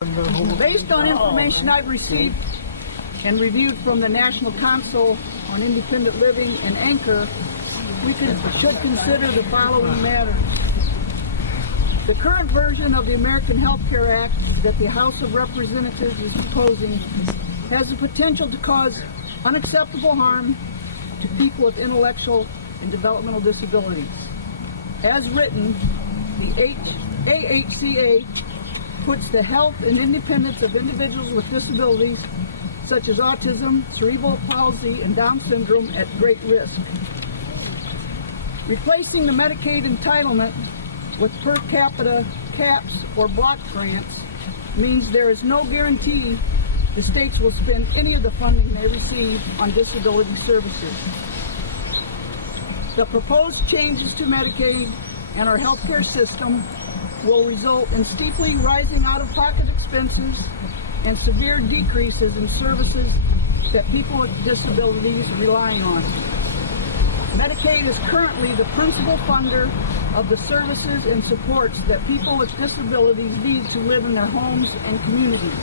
Based on information I've received and reviewed from the National Council on Independent Living and Anchor, we should consider the following matters. The current version of the American Health Care Act that the House of Representatives is proposing has the potential to cause unacceptable harm to people with intellectual and developmental disabilities. As written, the AHCA puts the health and independence of individuals with disabilities such as autism, cerebral palsy, and Down syndrome at great risk. Replacing the Medicaid entitlement with per capita caps or block grants means there is no guarantee the states will spend any of the funding they receive on disability services. The proposed changes to Medicaid and our healthcare system will result in steeply rising out-of-pocket expenses and severe decreases in services that people with disabilities rely on. Medicaid is currently the principal funder of the services and supports that people with disabilities need to live in their homes and communities.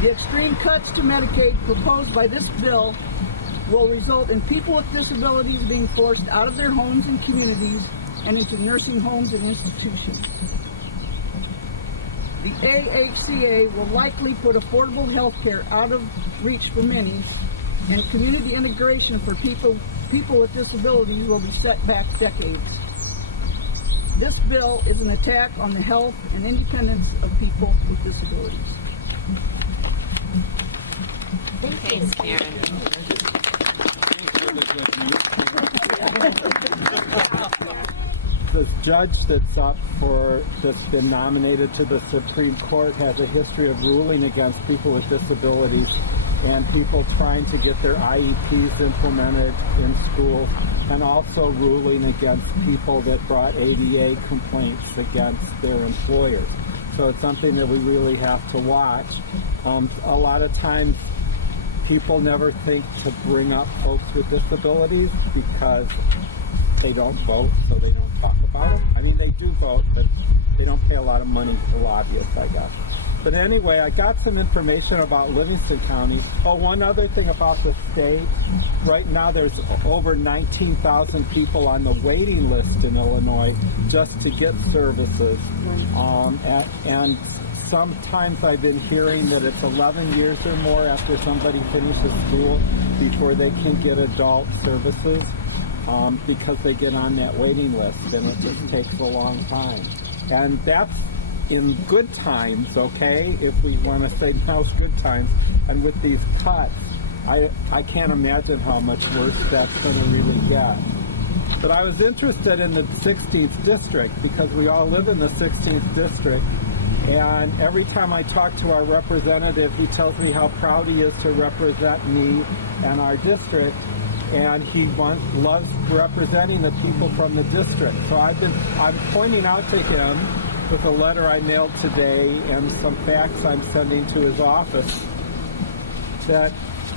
The extreme cuts to Medicaid proposed by this bill will result in people with disabilities being forced out of their homes and communities and into nursing homes and institutions. The AHCA will likely put affordable health care out of reach for many, and community integration for people with disabilities will be set back decades. This bill is an attack on the health and independence of people with disabilities. Thanks, Karen. The judge that's been nominated to the Supreme Court has a history of ruling against people with disabilities and people trying to get their IEPs implemented in schools, and also ruling against people that brought ADA complaints against their employers. So it's something that we really have to watch. A lot of times people never think to bring up folks with disabilities because they don't vote, so they don't talk about them. I mean, they do vote, but they don't pay a lot of money to lobbyists, I guess. But anyway, I got some information about Livingston County. Oh, one other thing about the state. Right now there's over 19,000 people on the waiting list in Illinois just to get services. And sometimes I've been hearing that it's 11 years or more after somebody finishes school before they can get adult services. Because they get on that waiting list, and it just takes a long time. And that's in good times, okay, if we want to say now's good times. And with these cuts, I can't imagine how much worse that's going to really get. But I was interested in the 16th district because we all live in the 16th district. And every time I talk to our representative, he tells me how proud he is to represent me and our district. And he loves representing the people from the district. So I'm pointing out to him with a letter I mailed today and some facts I'm sending to his office that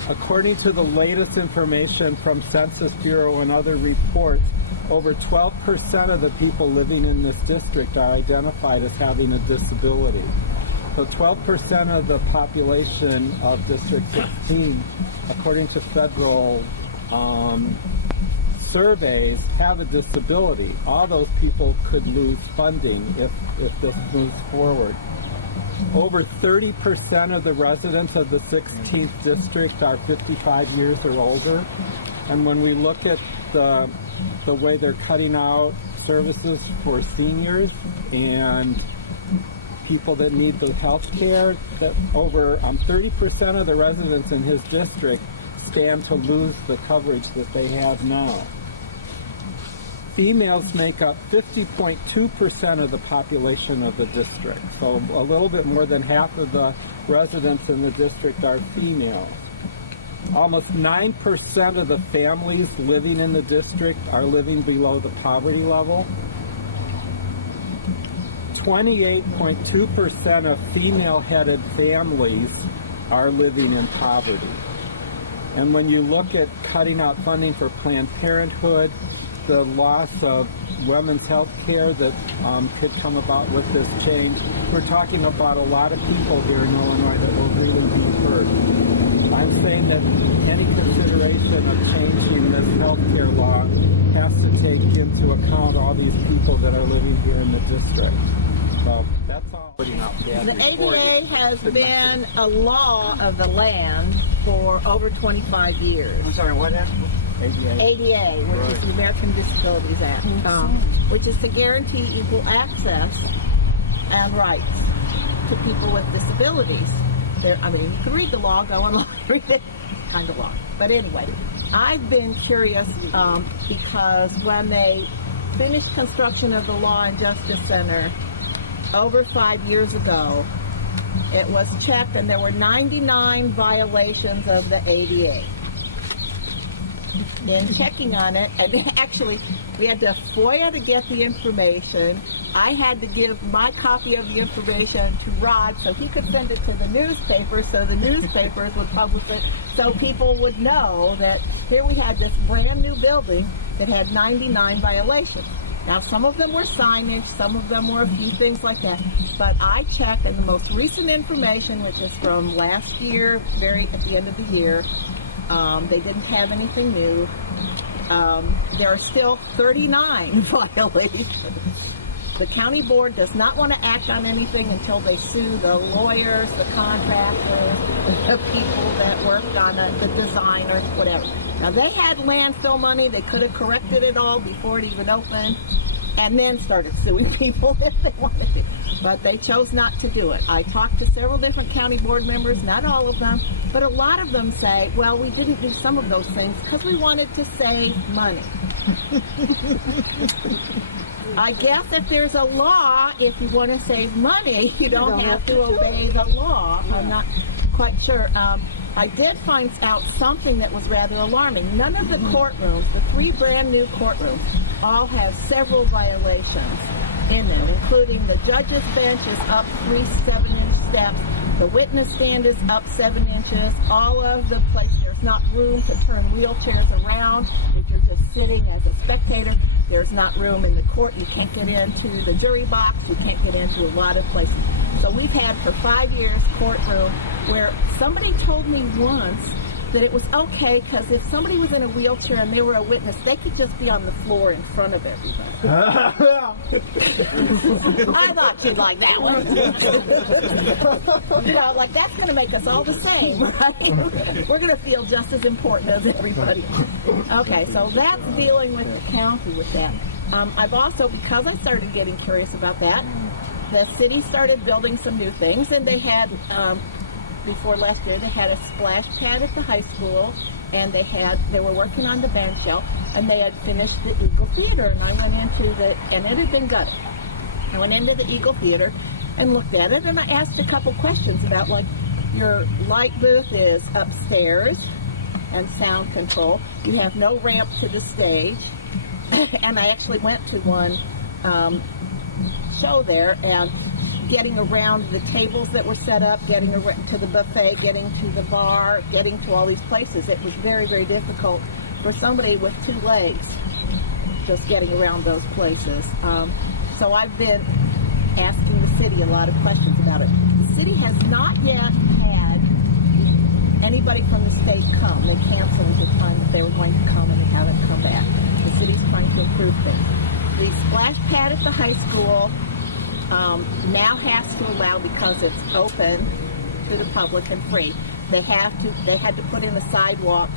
according to the latest information from Census Bureau and other reports, over 12% of the people living in this district are identified as having a disability. So 12% of the population of District 16, according to federal surveys, have a disability. All those people could lose funding if this moves forward. Over 30% of the residents of the 16th district are 55 years or older. And when we look at the way they're cutting out services for seniors and people that need the health care, that over 30% of the residents in his district stand to lose the coverage that they have now. Females make up 50.2% of the population of the district. So a little bit more than half of the residents in the district are female. Almost 9% of the families living in the district are living below the poverty level. 28.2% of female-headed families are living in poverty. And when you look at cutting out funding for Planned Parenthood, the loss of women's health care that could come about with this change. We're talking about a lot of people here in Illinois that will really be hurt. I'm saying that any consideration of changing this health care law has to take into account all these people that are living here in the district. So that's all. The ADA has been a law of the land for over 25 years. I'm sorry, what happened? ADA, which is the American Disabilities Act, which is to guarantee equal access and rights to people with disabilities. You can read the law, go online, read it, kind of long. But anyway, I've been curious because when they finished construction of the Law and Justice Center over 5 years ago, it was checked and there were 99 violations of the ADA. In checking on it, and actually we had to FOIA to get the information. I had to give my copy of the information to Rod so he could send it to the newspaper so the newspapers would publish it so people would know that here we had this brand new building that had 99 violations. Now, some of them were signage, some of them were a few things like that. But I checked, and the most recent information, which is from last year, at the end of the year, they didn't have anything new. There are still 39 violations. The county board does not want to act on anything until they sue the lawyers, the contractors, the people that worked on it, the designers, whatever. Now, they had landfill money. They could have corrected it all before it even opened and then started suing people if they wanted to. But they chose not to do it. I talked to several different county board members, not all of them, but a lot of them say, well, we didn't do some of those things because we wanted to save money. I guess if there's a law, if you want to save money, you don't have to obey the law. I'm not quite sure. I did find out something that was rather alarming. None of the courtrooms, the 3 brand new courtrooms, all have several violations in them, including the judge's bench is up 3 7-inch steps. The witness stand is up 7 inches. All of the place, there's not room to turn wheelchairs around if you're just sitting as a spectator. There's not room in the court. You can't get into the jury box. You can't get into a lot of places. So we've had for 5 years courtroom where somebody told me once that it was okay because if somebody was in a wheelchair and they were a witness, they could just be on the floor in front of everybody. I thought you'd like that one. Well, like that's going to make us all the same, right? We're going to feel just as important as everybody. Okay, so that's dealing with the county with that. I've also, because I started getting curious about that, the city started building some new things, and they had, before last year, they had a splash pad at the high school, and they were working on the band shell, and they had finished the Eagle Theater, and I went into and it had been gutted. I went into the Eagle Theater and looked at it, and I asked a couple questions about, like, your light booth is upstairs and sound control. You have no ramp to the stage, and I actually went to one show there, and getting around the tables that were set up, getting to the buffet, getting to the bar, getting to all these places, it was very, very difficult for somebody with 2 legs just getting around those places. So I've been asking the city a lot of questions about it. The city has not yet had anybody from the state come. They canceled the time that they were going to come, and they haven't come back. The city's trying to improve things. The splash pad at the high school now has to allow, because it's open to the public and free, they had to put in a sidewalk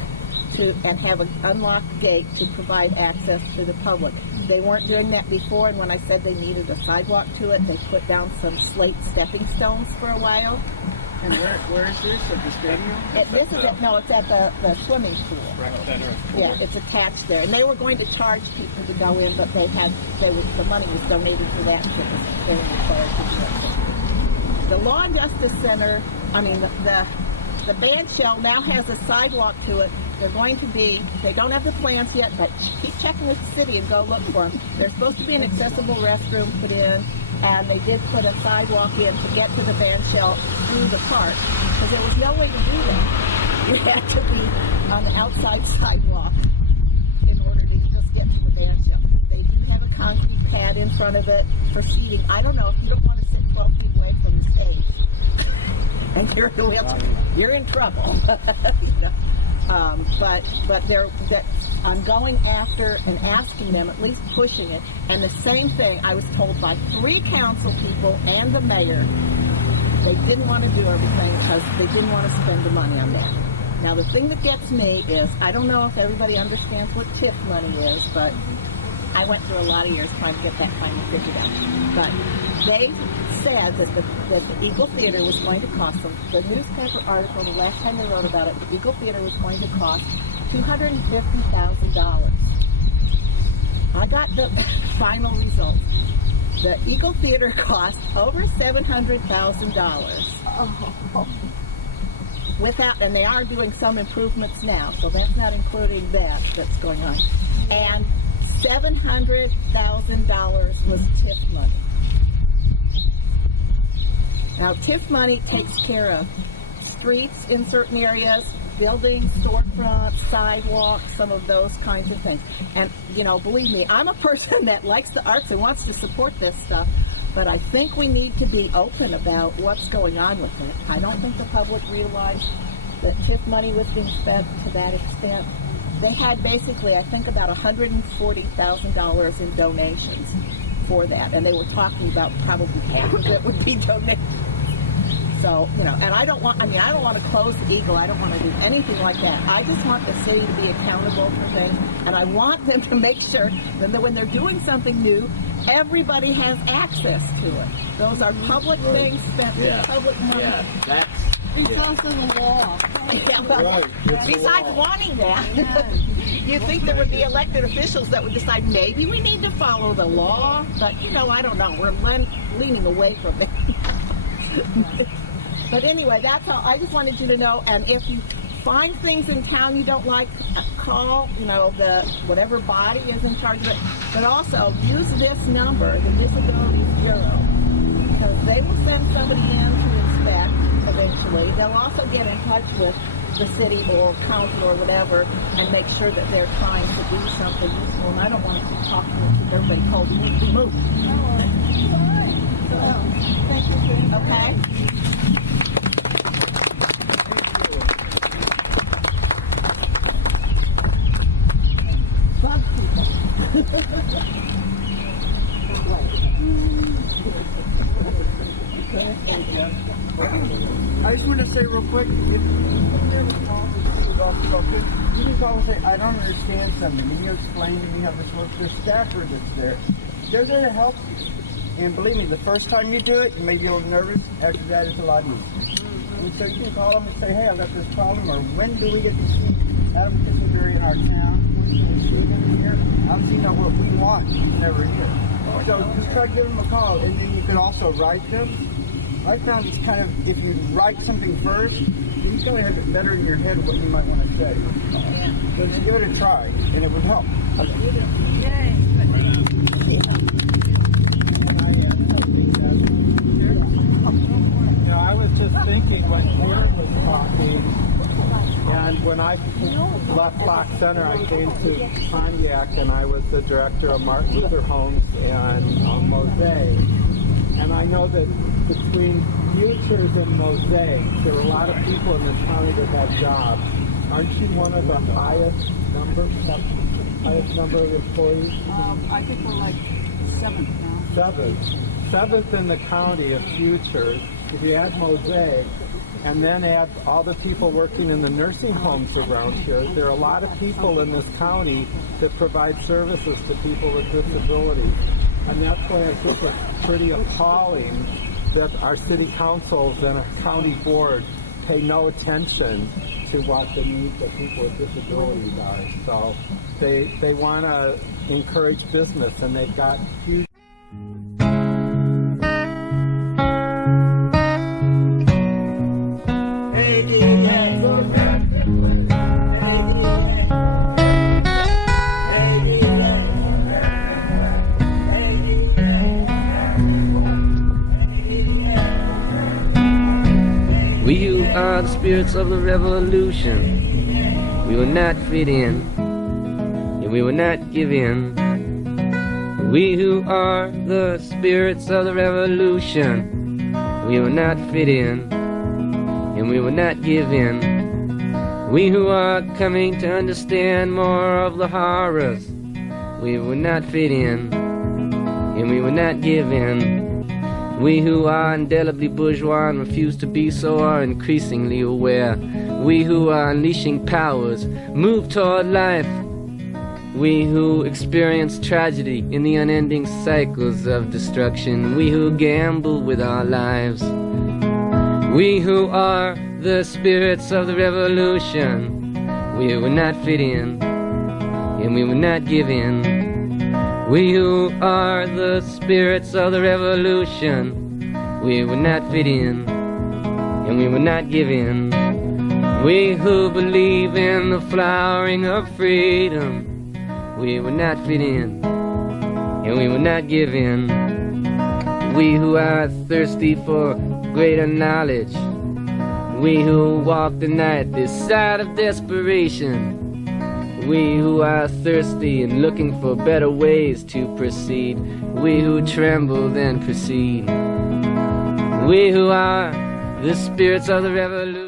and have an unlocked gate to provide access to the public. They weren't doing that before, and when I said they needed a sidewalk to it, they put down some slate stepping stones for a while. And where is this? At the stadium? No, it's at the swimming pool. Right, center. Yeah, it's attached there. And they were going to charge people to go in, but the money was donated for that. The Law and Justice Center, the band shell now has a sidewalk to it. They don't have the plans yet, but keep checking with the city and go look for them. There's supposed to be an accessible restroom put in, and they did put a sidewalk in to get to the band shell through the park, because there was no way to do that. You had to be on the outside sidewalk in order to just get to the band shell. concrete pad in front of it for seating. I don't know if you don't want to sit 12 feet away from the stage and you're in a wheelchair, you're in trouble. You know? But I'm going after and asking them, at least pushing it. And the same thing, I was told by 3 council people and the mayor, they didn't want to do everything because they didn't want to spend the money on that. Now, the thing that gets me is, I don't know if everybody understands what TIF money is, but I went through a lot of years trying to get that finally figured out. But they said that the Eagle Theater was going to cost them, the newspaper article, the last time they wrote about it, the Eagle Theater was going to cost $250,000. I got the final results. The Eagle Theater cost over $700,000. And they are doing some improvements now, so that's not including that's going on. And $700,000 was TIF money. Now, TIF money takes care of streets in certain areas, buildings, storefronts, sidewalks, some of those kinds of things. And, you know, believe me, I'm a person that likes the arts and wants to support this stuff, but I think we need to be open about what's going on with it. I don't think the public realized that TIF money was being spent to that extent. They had basically, I think, about $140,000 in donations for that, and they were talking about probably half of it would be donated. So, you know, and I don't want to close the Eagle. I don't want to do anything like that. I just want the city to be accountable for things, and I want them to make sure that when they're doing something new, everybody has access to it. Those are public things spent with public money. Yeah, It's also the law. Yeah, well, besides wanting that, you'd think there would be elected officials that would decide maybe we need to follow the law, but, you know, I don't know. We're leaning away from it. But anyway, that's all. I just wanted you to know, and if you find things in town you don't like, call, you know, whatever body is in charge of it, but also use this number, the Disability Bureau, because they will send somebody in to inspect eventually. They'll also get in touch with the city or council or whatever and make sure that they're trying to do something useful. And I don't want to keep talking and keep everybody cold. Move. Okay? I just want to say real quick, if you ever call you just always say, I don't understand something, and you explain to me how this works. There's staffer that's there. They're there to help you. And believe me, the first time you do it, you may be a little nervous. After that, it's a lot easier. And so you can call them and say, hey, I've got this problem, or when do we get these things out of consideration in our town? When can we see them here? Obviously, you know what we want. He's never here. So just try to give them a call, and then you can also write them. I found it's kind of, if you write something first, you kind of have it better in your head what you might want to say. So just give it a try, and it would help. You know, I was just thinking when Karen was talking, and when I left Fox Center, I came to Pontiac, and I was the director of Martin Luther Homes and Mosaic. And I know that between Futures and Mosaic, there are a lot of people in the county that have jobs. Aren't you one of the highest number of employees? I think we're like 7th now. Seventh in the county of Futures. If you add Mosaic, and then add all the people working in the nursing homes around here, there are a lot of people in this county that provide services to people with disabilities. And that's why I think it's pretty appalling that our city councils and our county board pay no attention to what the needs of people with disabilities are. So they want to encourage business, and they've got huge... We who are the spirits of the revolution, we will not fit in, and we will not give in. We who are the spirits of the revolution, we will not fit in, and we will not give in. We who are coming to understand more of the horrors, we will not fit in, and we will not give in. We who are indelibly bourgeois and refuse to be so are increasingly aware. We who are unleashing powers move toward life. We who experience tragedy in the unending cycles of destruction. We who gamble with our lives. We who are the spirits of the revolution, we will not fit in, and we will not give in. We who are the spirits of the revolution, we will not fit in, and we will not give in. We who believe in the flowering of freedom, we will not fit in, and we will not give in. We who are thirsty for greater knowledge, we who walk the night this side of desperation, we who are thirsty and looking for better ways to proceed, we who tremble then proceed. We who are the spirits of the revolution.